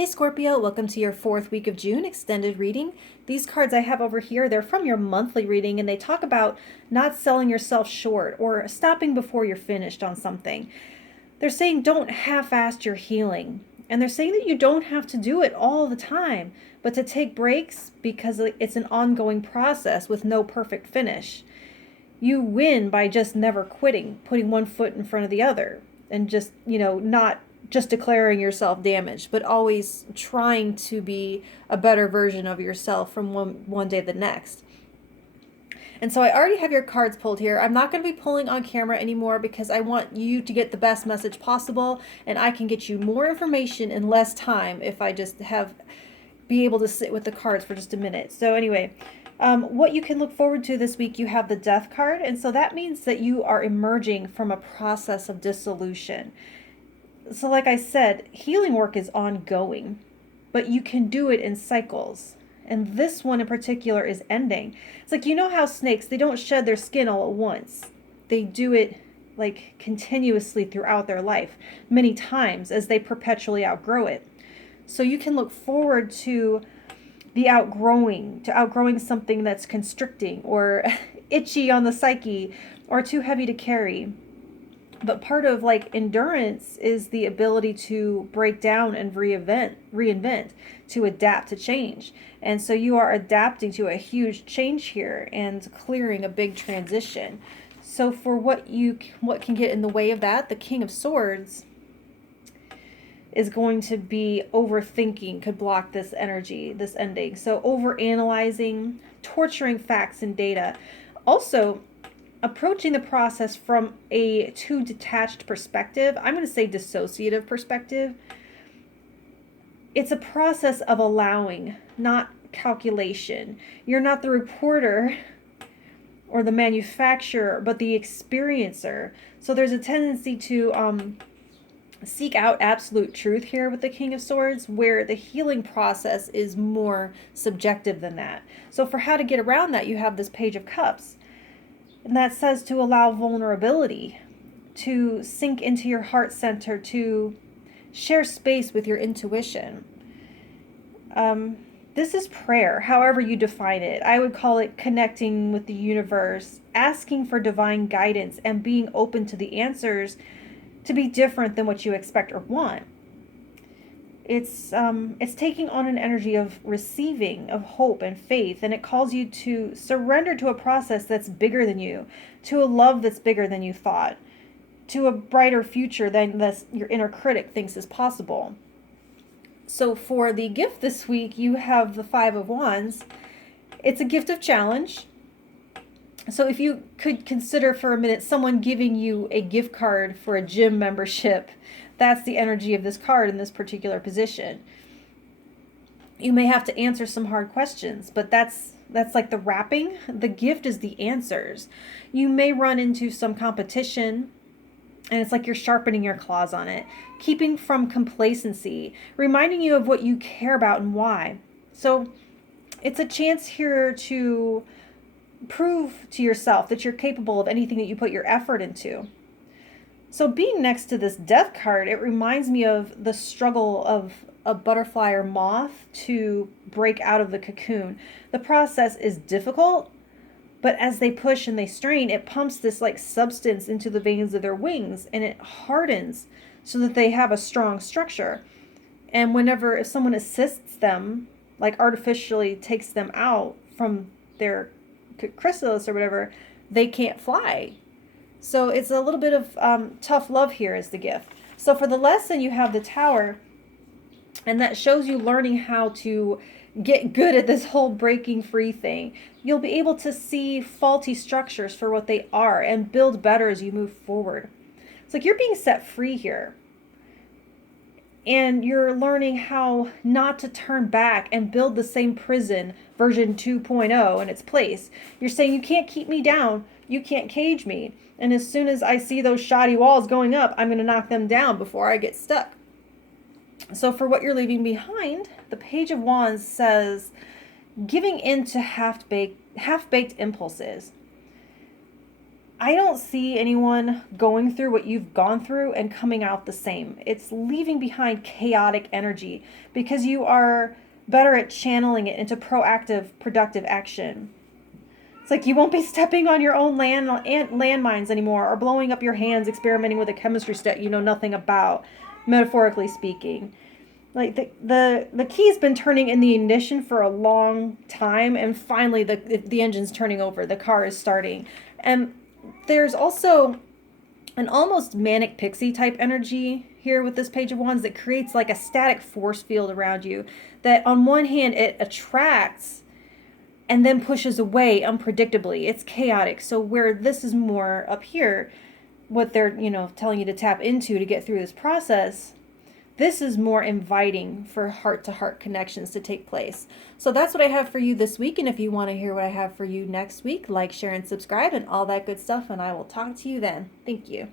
Hey Scorpio, welcome to your 4th week of June extended reading. These cards I have over here, they're from your monthly reading, and they talk about not selling yourself short or stopping before you're finished on something. They're saying don't half-ass your healing. And they're saying that you don't have to do it all the time, but to take breaks because it's an ongoing process with no perfect finish. You win by just never quitting, putting one foot in front of the other, and just, not just declaring yourself damaged, but always trying to be a better version of yourself from one day to the next. And so I already have your cards pulled here. I'm not going to be pulling on camera anymore because I want you to get the best message possible, and I can get you more information in less time if I just be able to sit with the cards for just a minute. So anyway, what you can look forward to this week, you have the Death card, and so that means that you are emerging from a process of dissolution. So like I said, healing work is ongoing, but you can do it in cycles. And this one in particular is ending. It's like, how snakes, they don't shed their skin all at once. They do it like continuously throughout their life, many times as they perpetually outgrow it. So you can look forward to outgrowing something that's constricting or itchy on the psyche or too heavy to carry. But part of endurance is the ability to break down and reinvent, to adapt to change. And so you are adapting to a huge change here and clearing a big transition. So for what can get in the way of that, the King of Swords is going to be overthinking, could block this energy, this ending. So overanalyzing, torturing facts and data. Also, approaching the process from a too detached perspective, I'm going to say dissociative perspective. It's a process of allowing, not calculation. You're not the reporter or the manufacturer, but the experiencer. So there's a tendency to seek out absolute truth here with the King of Swords, where the healing process is more subjective than that. So for how to get around that, you have this Page of Cups. And that says to allow vulnerability, to sink into your heart center, to share space with your intuition. This is prayer, however you define it. I would call it connecting with the universe, asking for divine guidance, and being open to the answers to be different than what you expect or want. It's taking on an energy of receiving, of hope and faith, and it calls you to surrender to a process that's bigger than you, to a love that's bigger than you thought, to a brighter future than your inner critic thinks is possible. So for the gift this week, you have the Five of Wands. It's a gift of challenge. So if you could consider for a minute someone giving you a gift card for a gym membership, that's the energy of this card in this particular position. You may have to answer some hard questions, but that's like the wrapping. The gift is the answers. You may run into some competition, and it's like you're sharpening your claws on it, keeping from complacency, reminding you of what you care about and why. So it's a chance here to prove to yourself that you're capable of anything that you put your effort into. So being next to this Death card, it reminds me of the struggle of a butterfly or moth to break out of the cocoon. The process is difficult, but as they push and they strain, it pumps this substance into the veins of their wings, and it hardens so that they have a strong structure. And if someone assists them, artificially takes them out from their chrysalis or whatever, they can't fly. So it's a little bit of tough love here as the gift. So for the lesson, you have the Tower, and that shows you learning how to get good at this whole breaking free thing. You'll be able to see faulty structures for what they are and build better as you move forward. It's like you're being set free here. And you're learning how not to turn back and build the same prison version 2.0 in its place. You're saying, you can't keep me down. You can't cage me. And as soon as I see those shoddy walls going up, I'm going to knock them down before I get stuck. So for what you're leaving behind, the Page of Wands says, giving in to half-baked impulses. I don't see anyone going through what you've gone through and coming out the same. It's leaving behind chaotic energy because you are better at channeling it into proactive, productive action. It's like you won't be stepping on your own landmines anymore, or blowing up your hands experimenting with a chemistry set you know nothing about, metaphorically speaking. Like the key's been turning in the ignition for a long time, and finally the engine's turning over, the car is starting. And there's also an almost manic pixie type energy here with this Page of Wands that creates like a static force field around you that on one hand it attracts and then pushes away unpredictably. It's chaotic. So where this is more up here, what they're, telling you to tap into to get through this process, this is more inviting for heart-to-heart connections to take place. So that's what I have for you this week. And if you want to hear what I have for you next week, like, share, and subscribe and all that good stuff. And I will talk to you then. Thank you.